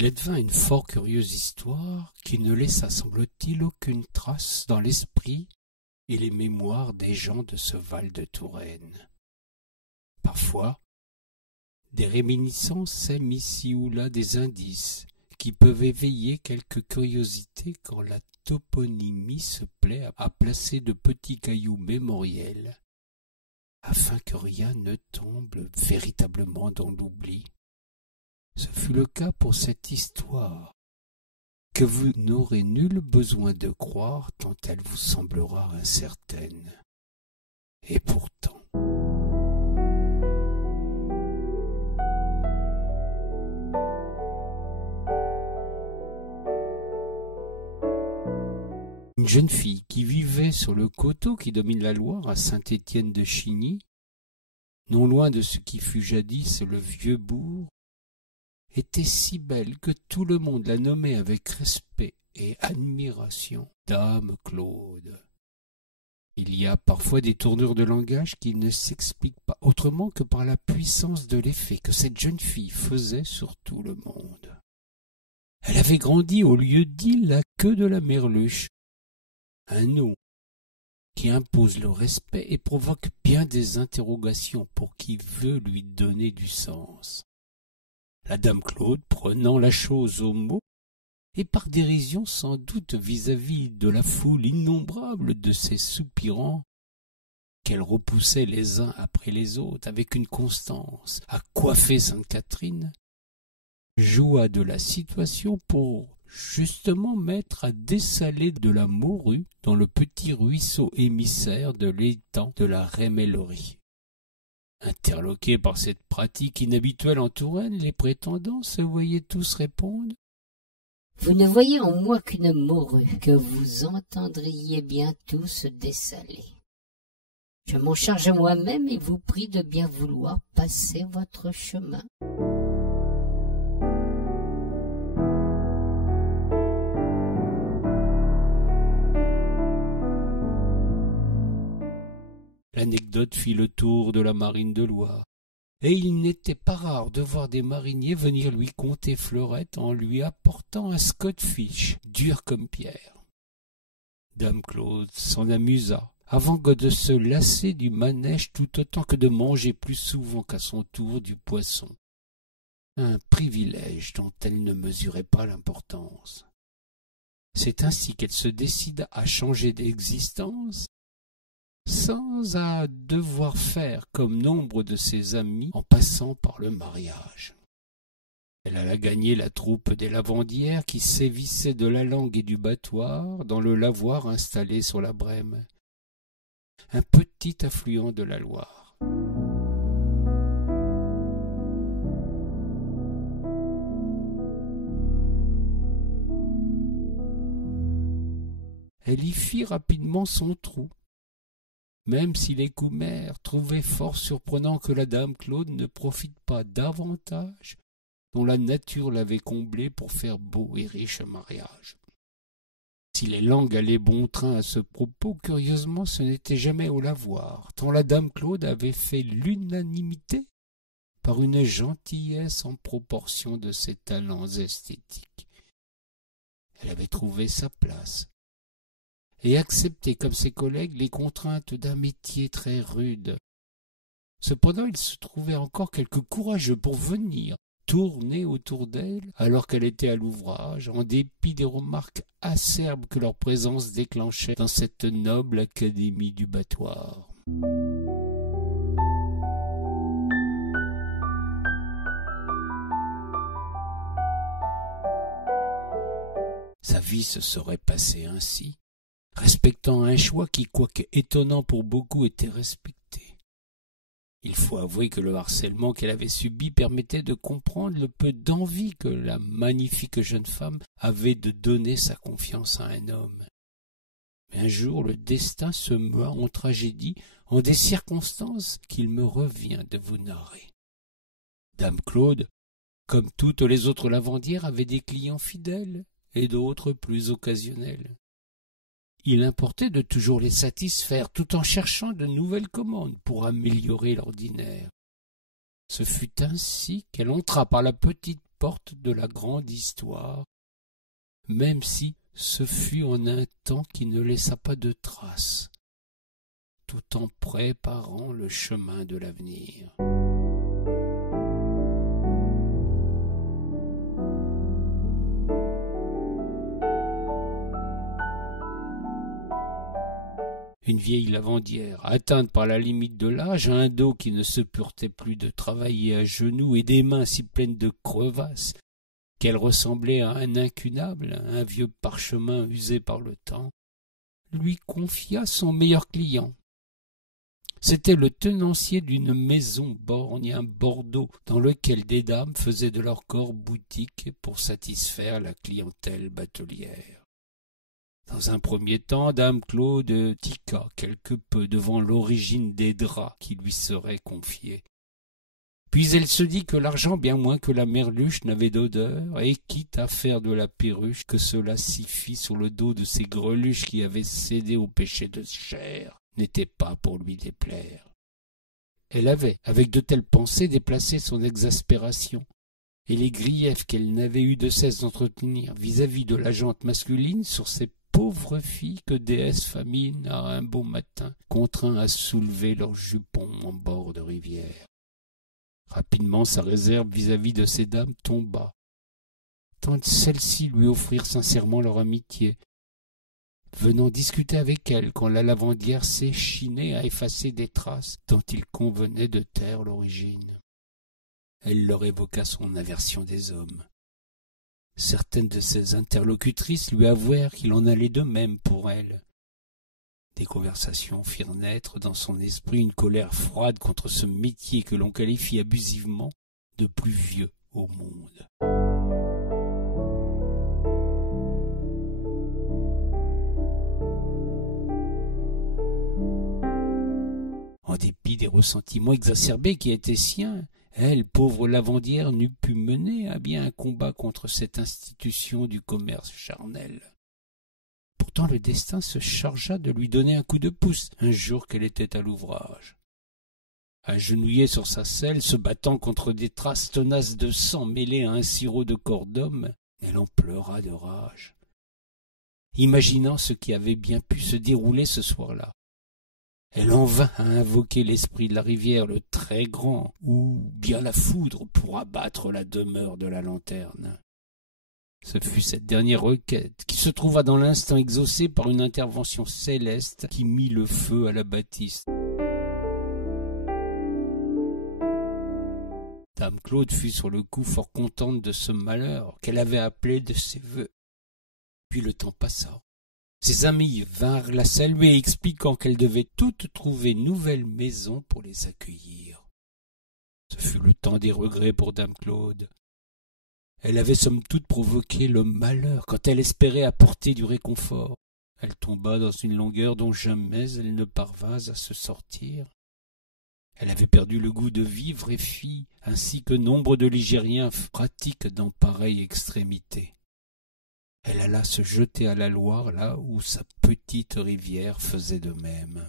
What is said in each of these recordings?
Il advint une fort curieuse histoire qui ne laissa, semble-t-il, aucune trace dans l'esprit et les mémoires des gens de ce Val de Touraine. Parfois, des réminiscences sèment ici ou là des indices qui peuvent éveiller quelque curiosité quand la toponymie se plaît à placer de petits cailloux mémoriels afin que rien ne tombe véritablement dans l'oubli. Ce fut le cas pour cette histoire, que vous n'aurez nul besoin de croire tant elle vous semblera incertaine. Et pourtant, une jeune fille qui vivait sur le coteau qui domine la Loire à Saint-Étienne-de-Chigny, non loin de ce qui fut jadis le vieux bourg, était si belle que tout le monde la nommait avec respect et admiration Dame Claude. Il y a parfois des tournures de langage qui ne s'expliquent pas autrement que par la puissance de l'effet que cette jeune fille faisait sur tout le monde. Elle avait grandi au lieu-dit la queue de la Merluche, un nom qui impose le respect et provoque bien des interrogations pour qui veut lui donner du sens. La dame Claude, prenant la chose au mot, et par dérision sans doute vis-à-vis de la foule innombrable de ces soupirants, qu'elle repoussait les uns après les autres avec une constance à coiffer Sainte-Catherine, joua de la situation pour justement mettre à dessaler de la morue dans le petit ruisseau émissaire de l'étang de la Rémellerie. Interloqués par cette pratique inhabituelle en Touraine, les prétendants se voyaient tous répondre: « Vous ne voyez en moi qu'une morue que vous entendriez bientôt se dessaler. Je m'en charge moi-même et vous prie de bien vouloir passer votre chemin. » L'anecdote fit le tour de la marine de Loire, et il n'était pas rare de voir des mariniers venir lui conter fleurette en lui apportant un scotfish dur comme pierre. Dame Claude s'en amusa, avant que de se lasser du manège tout autant que de manger plus souvent qu'à son tour du poisson. Un privilège dont elle ne mesurait pas l'importance. C'est ainsi qu'elle se décida à changer d'existence, sans à devoir faire comme nombre de ses amis en passant par le mariage. Elle alla gagner la troupe des lavandières qui sévissaient de la langue et du battoir dans le lavoir installé sur la Brème, un petit affluent de la Loire. Elle y fit rapidement son trou, même si les commères trouvaient fort surprenant que la dame Claude ne profite pas davantage dont la nature l'avait comblée pour faire beau et riche mariage. Si les langues allaient bon train à ce propos, curieusement ce n'était jamais au lavoir, tant la dame Claude avait fait l'unanimité par une gentillesse en proportion de ses talents esthétiques. Elle avait trouvé sa place et accepté comme ses collègues les contraintes d'un métier très rude. Cependant, il se trouvait encore quelques courageux pour venir tourner autour d'elle alors qu'elle était à l'ouvrage, en dépit des remarques acerbes que leur présence déclenchait dans cette noble académie du battoir. Sa vie se serait passée ainsi, respectant un choix qui, quoique étonnant pour beaucoup, était respecté. Il faut avouer que le harcèlement qu'elle avait subi permettait de comprendre le peu d'envie que la magnifique jeune femme avait de donner sa confiance à un homme. Mais un jour, le destin se meut en tragédie en des circonstances qu'il me revient de vous narrer. Dame Claude, comme toutes les autres lavandières, avait des clients fidèles et d'autres plus occasionnels. Il importait de toujours les satisfaire tout en cherchant de nouvelles commandes pour améliorer l'ordinaire. Ce fut ainsi qu'elle entra par la petite portes de la grande histoire, même si ce fut en un temps qui ne laissa pas de traces, tout en préparant le chemin de l'avenir. Une vieille lavandière, atteinte par la limite de l'âge, un dos qui ne se purtait plus de travailler à genoux et des mains si pleines de crevasses qu'elle ressemblait à un incunable, un vieux parchemin usé par le temps, lui confia son meilleur client. C'était le tenancier d'une maison borgne à Bordeaux, dans lequel des dames faisaient de leur corps boutique pour satisfaire la clientèle batelière. Dans un premier temps, dame Claude tiqua quelque peu devant l'origine des draps qui lui seraient confiés. Puis elle se dit que l'argent, bien moins que la merluche, n'avait d'odeur, et quitte à faire de la perruche, que cela s'y fit sur le dos de ces greluches qui avaient cédé au péché de chair, n'était pas pour lui déplaire. Elle avait, avec de telles pensées, déplacé son exaspération, et les griefs qu'elle n'avait eu de cesse d'entretenir vis-à-vis de la gente masculine sur ces pauvres filles que déesse famine a un beau matin contraint à soulever leurs jupons en bord de rivière. Rapidement sa réserve vis-à-vis de ces dames tomba, tant celles-ci lui offrirent sincèrement leur amitié, venant discuter avec elle quand la lavandière s'échinait à effacer des traces dont il convenait de taire l'origine. Elle leur évoqua son aversion des hommes. Certaines de ses interlocutrices lui avouèrent qu'il en allait de même pour elle. Des conversations firent naître dans son esprit une colère froide contre ce métier que l'on qualifie abusivement de plus vieux au monde. En dépit des ressentiments exacerbés qui étaient siens, elle, pauvre lavandière, n'eût pu mener à bien un combat contre cette institution du commerce charnel. Pourtant le destin se chargea de lui donner un coup de pouce un jour qu'elle était à l'ouvrage. Agenouillée sur sa selle, se battant contre des traces tenaces de sang mêlées à un sirop de corps d'homme, elle en pleura de rage, imaginant ce qui avait bien pu se dérouler ce soir-là. Elle en vint à invoquer l'esprit de la rivière, le très grand, ou bien la foudre pour abattre la demeure de la lanterne. Ce fut cette dernière requête qui se trouva dans l'instant exaucée par une intervention céleste qui mit le feu à la bâtisse. Dame Claude fut sur le coup fort contente de ce malheur qu'elle avait appelé de ses vœux. Puis le temps passa. Ses amies vinrent la saluer, expliquant qu'elles devaient toutes trouver nouvelle maison pour les accueillir. Ce fut le temps des regrets pour dame Claude. Elle avait somme toute provoqué le malheur quand elle espérait apporter du réconfort. Elle tomba dans une longueur dont jamais elle ne parvint à se sortir. Elle avait perdu le goût de vivre et fit, ainsi que nombre de Ligériens pratiquent dans pareille extrémité. Elle alla se jeter à la Loire, là où sa petite rivière faisait de même.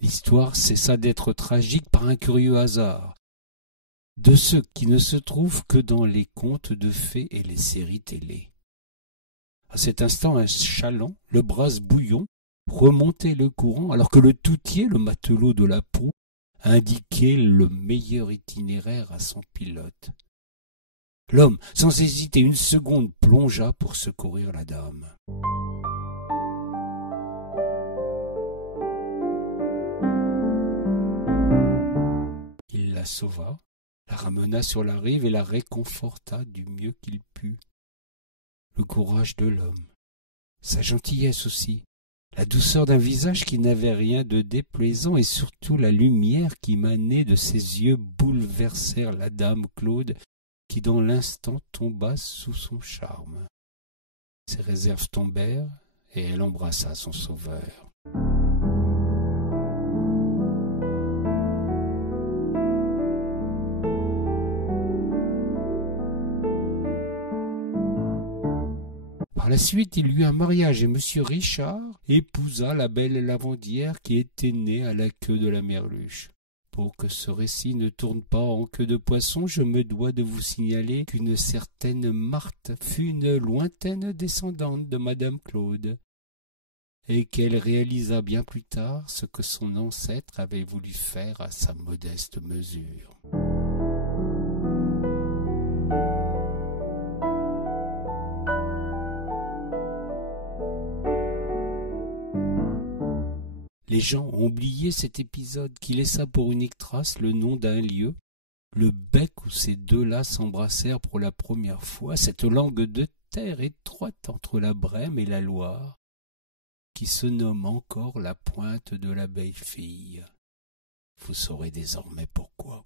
L'histoire cessa d'être tragique par un curieux hasard, de ceux qui ne se trouvent que dans les contes de fées et les séries télé. À cet instant, un chaland, le brase-bouillon, remontait le courant, alors que le toutier, le matelot de la proue, indiquait le meilleur itinéraire à son pilote. L'homme, sans hésiter une seconde, plongea pour secourir la dame. Il la sauva, la ramena sur la rive et la réconforta du mieux qu'il put. Le courage de l'homme, sa gentillesse aussi, la douceur d'un visage qui n'avait rien de déplaisant et surtout la lumière qui manait de ses yeux bouleversèrent la dame Claude qui dans l'instant tomba sous son charme. Ses réserves tombèrent et elle embrassa son sauveur. la suite, il y eut un mariage et monsieur Richard épousa la belle lavandière qui était née à la queue de la Merluche. Pour que ce récit ne tourne pas en queue de poisson, je me dois de vous signaler qu'une certaine Marthe fut une lointaine descendante de madame Claude, et qu'elle réalisa bien plus tard ce que son ancêtre avait voulu faire à sa modeste mesure. Les gens ont oublié cet épisode qui laissa pour unique trace le nom d'un lieu, le bec où ces deux-là s'embrassèrent pour la première fois, cette langue de terre étroite entre la Brème et la Loire, qui se nomme encore la pointe de la Belle-Fille. Vous saurez désormais pourquoi.